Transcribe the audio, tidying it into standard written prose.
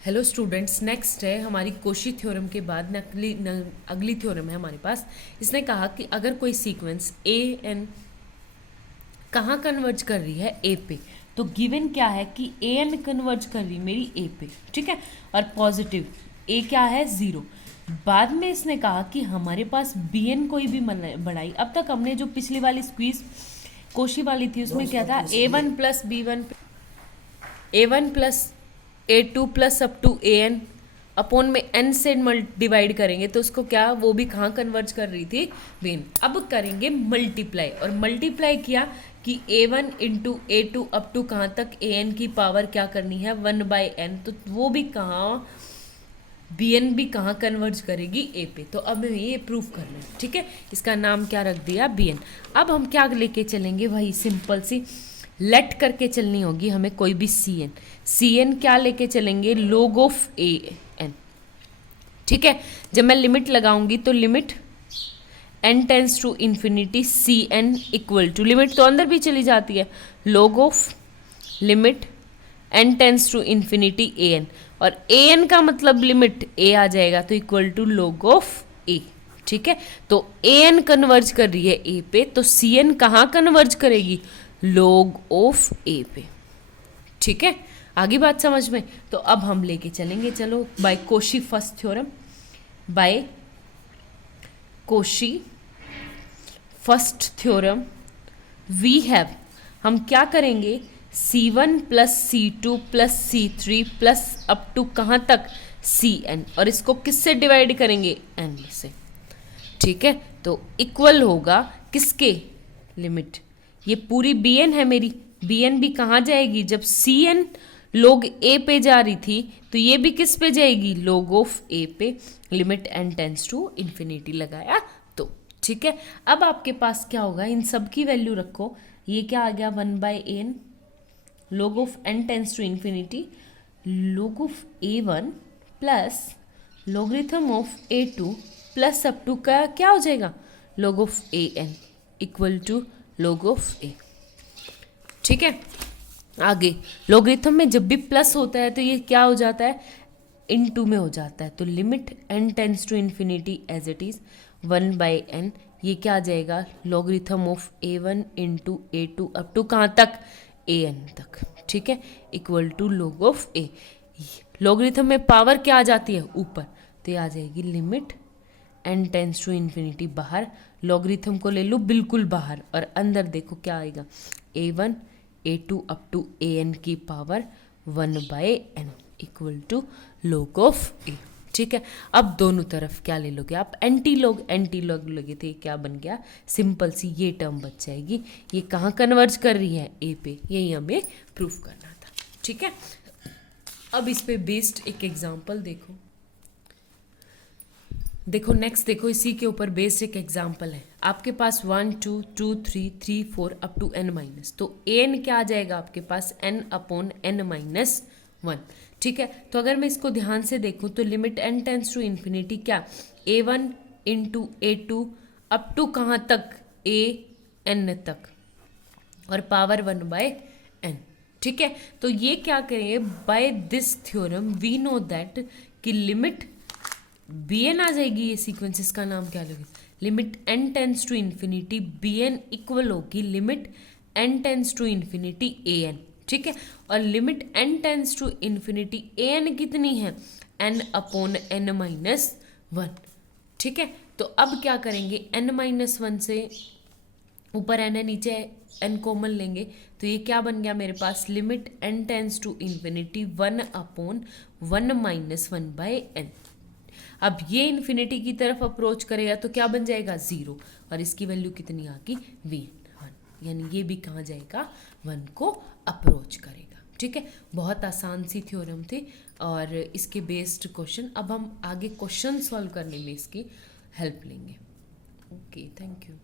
Hello students, next है हमारी Koshi theorem के बाद अगली थ्योरम है हमारे पास। इसने कहा कि अगर कोई सीक्वेंस ए एन कहाँ कन्वर्ज कर रही है ए पे, तो गिवन क्या है कि ए एन कन्वर्ज कर रही मेरी ए पे, ठीक है, और पॉजिटिव ए क्या है 0। बाद में इसने कहा कि हमारे पास बी एन कोई भी बढ़ाई। अब तक हमने जो पिछली वाली स्क्वीज कोशी वाली थी उसमें क्या था, a one plus b one, a one plus a two plus up to a n upon में एन से डिवाइड करेंगे तो उसको क्या, वो भी कहाँ कन्वर्ज कर रही थी, वेन। अब करेंगे मल्टीप्लाई, और मल्टीप्लाई किया कि a one into a two up to कहाँ तक ए एन की पावर क्या करनी है 1/n, तो वो भी कहाँ, बी एन भी कहाँ कन्वर्ज करेगी ए पे। तो अब हमें ये प्रूव करना है, ठीक है। इसका नाम क्या रख दिया, बी एन। अब हम क्या लेके चलेंगे, वही सिंपल सी लेट करके चलनी होगी हमें कोई भी सी एन क्या लेके चलेंगे, log ऑफ ए एन, ठीक है। जब मैं लिमिट लगाऊंगी तो limit n tends to infinity C n equal to, limit तो अंदर भी चली जाती है, log of limit n tends to infinity a n, और ए एन का मतलब लिमिट a आ जाएगा तो इक्वल टू log ऑफ ए, ठीक है। तो ए एन कन्वर्ज कर रही है ए पे, तो सी एन कहाँ कन्वर्ज करेगी, log ऑफ ए पे, ठीक है। आगे बात समझ में। तो अब हम लेके चलेंगे, चलो, by Cauchy first theorem, by Cauchy first theorem we have, हम क्या करेंगे, C1 plus C2 plus C3 plus up to कहाँ तक Cn, और इसको किससे डिवाइड करेंगे, n से, ठीक है। तो इक्वल होगा किसके, लिमिट, ये पूरी bn है मेरी, bn भी कहाँ जाएगी, जब cn log a पे जा रही थी तो ये भी किस पे जाएगी, log ऑफ a पे, limit n tends to infinity लगाया तो, ठीक है। अब आपके पास क्या होगा, इन सब की वैल्यू रखो, ये क्या आ गया 1/n, log of n tends to infinity log of a1 plus logarithm of a2 plus up to का क्या हो जाएगा, log of an equal to log of a, ठीक है। आगे लॉगरिथम में जब भी प्लस होता है तो ये क्या हो जाता है, इनटू में हो जाता है, तो limit n tends to infinity as it is 1/n, ये क्या आ जाएगा, logarithm of a1 into a2 up to कहाँ तक, an तक, ठीक है, equal to log of a। Logarithm में पावर क्या आ जाती है, ऊपर, तो ये आ जाएगी limit n tends to infinity, बाहर लॉगरिथम को ले लो बिल्कुल बाहर, और अंदर देखो क्या आएगा, a1 a2 up to an की power 1/n equal to log of a, ठीक है। अब दोनों तरफ क्या ले लोगे आप, एंटी लॉग लगे थे, क्या बन गया, सिंपल सी ये टर्म बच जाएगी, ये कहाँ कन्वर्ज कर रही है, ए पे, यही हमें प्रूफ करना था, ठीक है। अब इस पे बेस्ड एक एग्जांपल देखो नेक्स्ट, देखो इसी के ऊपर बेस्ड एक एग्जांपल है। आपके पास 1 2 2 3 3 4 अप टू n माइनस, तो an क्या आ जाएगा आपके पास, n अपॉन n माइनस 1, ठीक है। तो अगर मैं इसको ध्यान से देखूं तो limit n tends to infinity क्या, a1 into a2 up to कहाँ तक, an तक, और पावर 1/n, ठीक है। तो ये क्या करेंगे, by this theorem we know that कि लिमिट bn आ जाएगी, ये सीक्वेंसेस का नाम क्या लगेगा, limit n tends to infinity bn equal होगी limit n tends to infinity an, ठीक है। और limit n tends to infinity an कितनी है, n अपॉन n माइनस 1, ठीक है। तो अब क्या करेंगे, n माइनस 1 से ऊपर n है, नीचे n कॉमन लेंगे, तो ये क्या बन गया मेरे पास, limit n tends to infinity 1 upon 1 minus 1/n। अब ये इन्फिनिटी की तरफ अप्रोच करेगा तो क्या बन जाएगा, 0, और इसकी वैल्यू कितनी आ गई, v1, यानी ये भी कहाँ जाएगा, 1 को अप्रोच करेगा, ठीक है। बहुत आसान सी थ्योरम थी, और इसके बेस्ड क्वेश्चन अब हम आगे क्वेश्चन सॉल्व करने में इसकी हेल्प लेंगे। Okay, thank you.